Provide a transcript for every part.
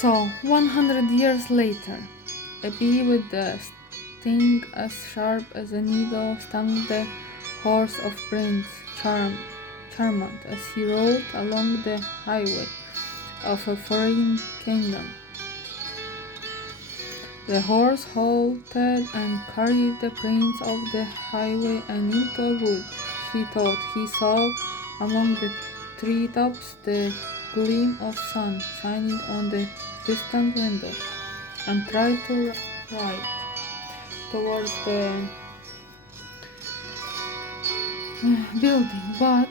So, 100 years later, a bee with a sting as sharp as a needle stung the horse of Prince Charmant as he rode along the highway of a foreign kingdom. The horse halted and carried the prince off the highway and into a wood. He thought he saw among the treetops the gleam of sun shining on the distant window, and tried to ride towards the building, but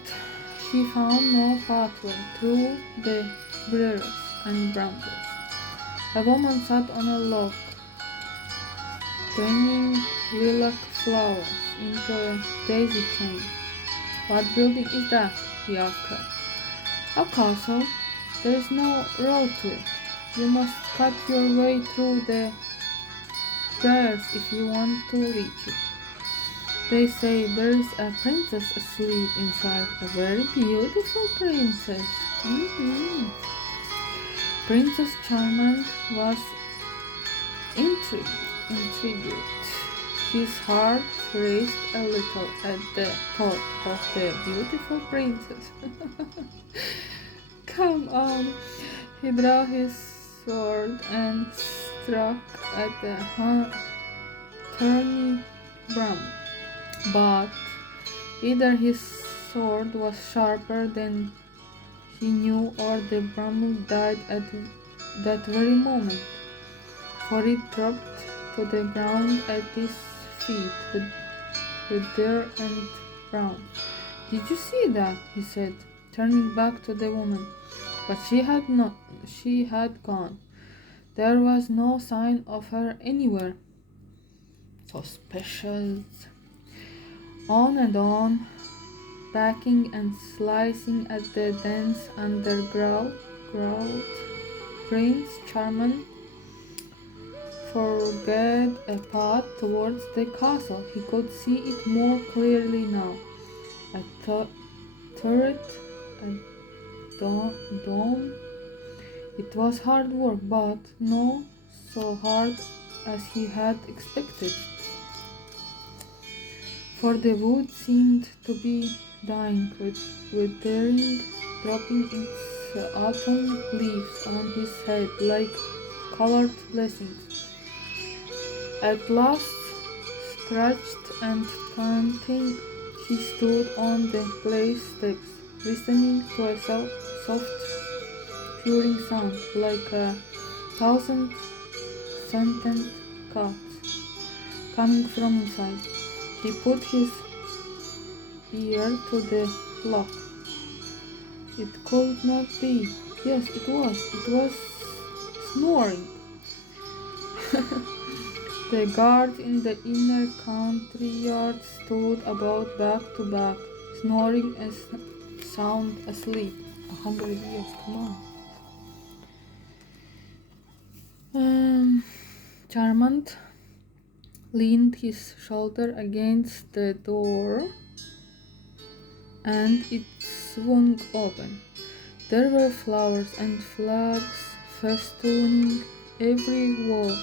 he found no pathway through the briars and brambles. A woman sat on a log, turning lilac flowers into a daisy chain. "What building is that?" he asked her. "A castle. There is no road to it. You must cut your way through the briars if you want to reach it. They say there is a princess asleep inside, a very beautiful princess." Princess Charmant was intrigued. His heart raced a little at the thought of the beautiful princess. "Come on!" He drew his sword and struck at the thorny bram. But either his sword was sharper than he knew, or the bramble died at that very moment, for it dropped to the ground at his feet with dirt and brown. "Did you see that?" he said, turning back to the woman. But she had gone. There was no sign of her anywhere. Suspicious. On and on, backing and slicing at the dense undergrowth, Prince Charmant forged a path towards the castle. He could see it more clearly now. A turret, a dome. It was hard work, but not so hard as he had expected, for the wood seemed to be dying, withering, dropping its autumn leaves on his head like colored blessings. At last, scratched and panting, he stood on the glazed steps, listening to a soft, purring sound, like 1,000 sentient cats coming from inside. He put his ear to the lock. It could not be. Yes, it was. It was snoring. The guards in the inner courtyard stood about back to back, snoring as sound asleep. 100 years, come on. Charmant leaned his shoulder against the door, and it swung open. There were flowers and flags festooning every wall,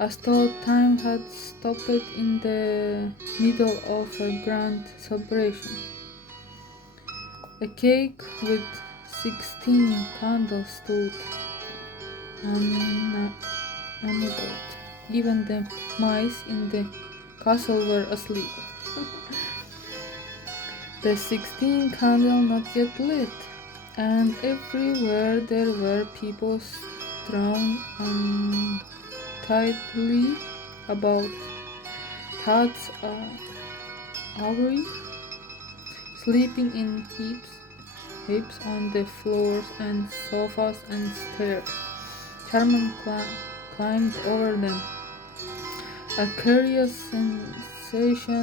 as though time had stopped in the middle of a grand celebration. A cake with 16 candles stood unable. Even the mice in the castle were asleep. The 16 candles not yet lit, and everywhere there were people strewn untidily about, hats awry, sleeping in heaps on the floors and sofas and stairs. Charmant climbed over them. A curious sensation